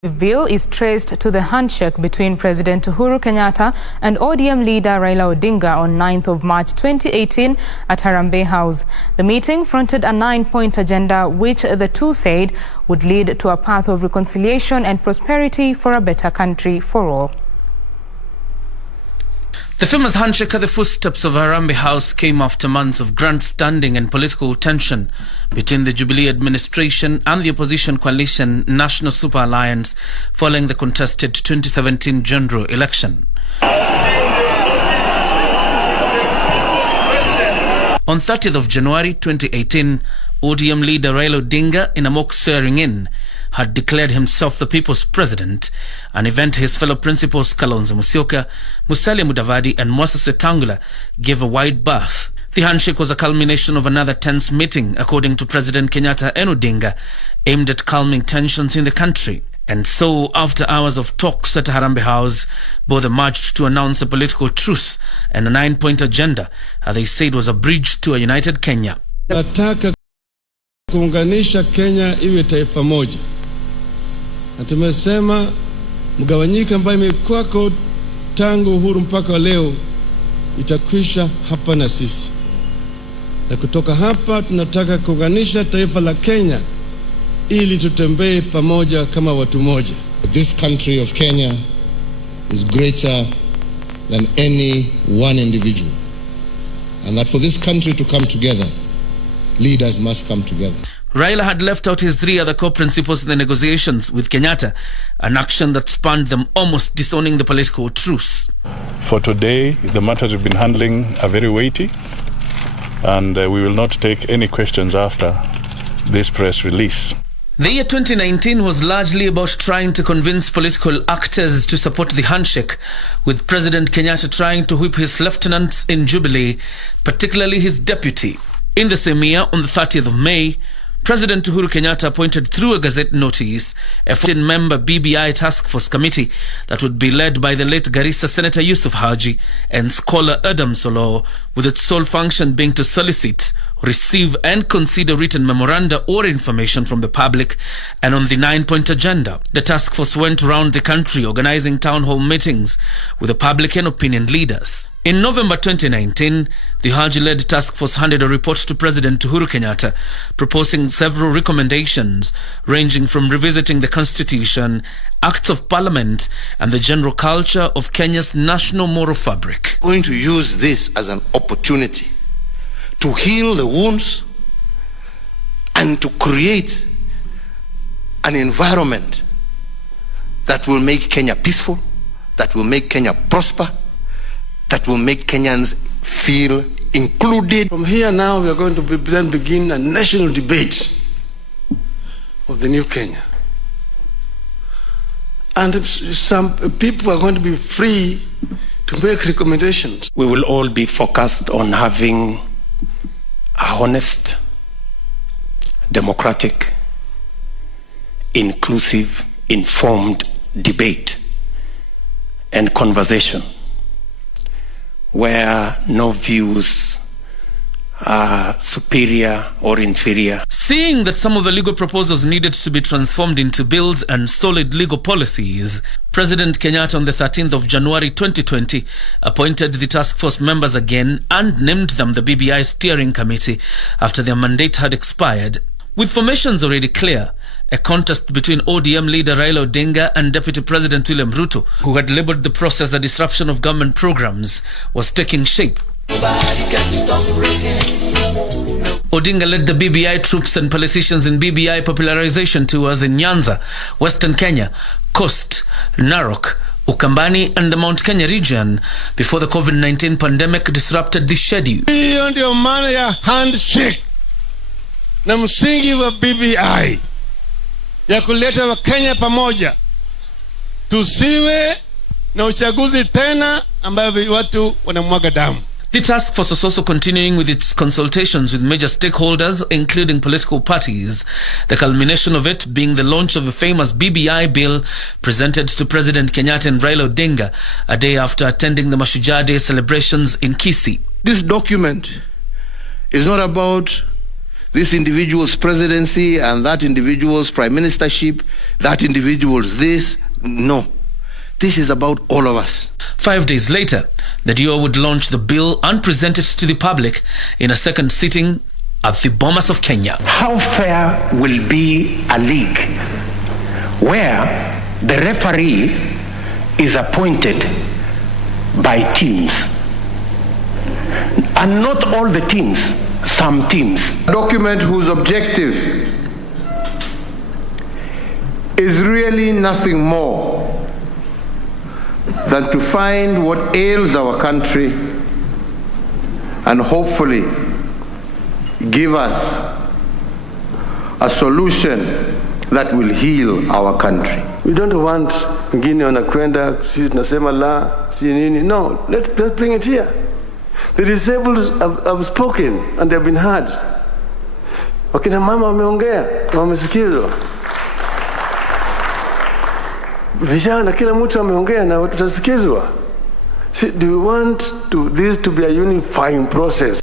Bill is traced to the handshake between President Uhuru Kenyatta and ODM leader Raila Odinga on 9th of March 2018 at Harambee House. The meeting fronted a 9-point agenda which the two said would lead to a path of reconciliation and prosperity for a better country for all. The famous handshake at the footsteps of Harambee House came after months of grandstanding and political tension between the Jubilee administration and the opposition coalition National Super Alliance following the contested 2017 general election. On 30th of January 2018, ODM leader Raila Odinga, in a mock swearing-in, had declared himself the people's president, an event his fellow principals Kalonzo Musyoka, Musalia Mudavadi and Moses Wetangula gave a wide berth. The handshake was a culmination of another tense meeting, according to President Kenyatta and Odinga, aimed at calming tensions in the country. And so, after hours of talks at Harambee House, both emerged to announce a political truce and a 9-point agenda, as they said was a bridge to a united Kenya. Nataka kuunganisha Kenya iwe taifa moja. Na tumesema mgawanyiko ambayo imekuwako tangu uhuru mpaka leo itakwisha hapa na sisi. Na kutoka hapa tunataka kuunganisha taifa la Kenya ili tutembee pamoja kama watu moja. This country of Kenya is greater than any one individual. And that for this country to come together, leaders must come together. Raila had left out his 3 other core principles in the negotiations with Kenyatta, an action that spanned them almost disowning the political truce. For today, the matters we've been handling are very weighty, and we will not take any questions after this press release. The year 2019 was largely about trying to convince political actors to support the handshake, with President Kenyatta trying to whip his lieutenants in Jubilee, particularly his deputy. In the same year, on the 30th of May, President Uhuru Kenyatta appointed through a gazette notice a 14-member BBI task force committee that would be led by the late Garissa Senator Yusuf Haji and scholar Adam Solo, with its sole function being to solicit, receive and consider written memoranda or information from the public. And on the 9-point agenda, the task force went around the country organizing town hall meetings with the public and opinion leaders. In November 2019, the Haji-led task force handed a report to President Uhuru Kenyatta, proposing several recommendations ranging from revisiting the Constitution, Acts of Parliament, and the general culture of Kenya's national moral fabric. We're going to use this as an opportunity to heal the wounds and to create an environment that will make Kenya peaceful, that will make Kenya prosper, that will make Kenyans feel included. From here now we are going to then begin a national debate of the new Kenya. And some people are going to be free to make recommendations. We will all be focused on having a honest, democratic, inclusive, informed debate and conversation where no views are superior or inferior. Seeing that some of the legal proposals needed to be transformed into bills and solid legal policies, President Kenyatta on the 13th of January 2020 appointed the task force members again and named them the BBI Steering Committee after their mandate had expired. With formations already clear, a contest between ODM leader Raila Odinga and Deputy President William Ruto, who had labelled the process a disruption of government programs, was taking shape. Odinga led the BBI troops and politicians in BBI popularization tours in Nyanza, Western Kenya, Coast, Narok, Ukambani and the Mount Kenya region before the COVID-19 pandemic disrupted the schedule. Hiyo ndio maana ya handshake na msingi wa BBI ya kuleta Wakenya pamoja, tusiwe na uchaguzi tena ambayo watu wanamwaga damu. The task force was also continuing with its consultations with major stakeholders, including political parties, the culmination of it being the launch of the famous BBI Bill presented to President Kenyatta and Raila Odinga a day after attending the Mashujaa Day celebrations in Kisii. This document is not about this individual's presidency and that individual's prime ministership, that individual's this. No. This is about all of us. 5 days later, the duo would launch the bill and present it to the public in a second sitting at the Bomas of Kenya. How fair will be a league where the referee is appointed by teams? And not all the teams, some teams. A document whose objective is really nothing more than to find what ails our country and hopefully give us a solution that will heal our country. We don't want wengine wanakwenda sisi tunasema la si nini. No, let's bring it here. The disabled have spoken and they've been heard. Wakina mama wameongea, wamesikizwa. Vijana kila mtu ameongea na tutasikizwa. Do we want this to be a unifying process?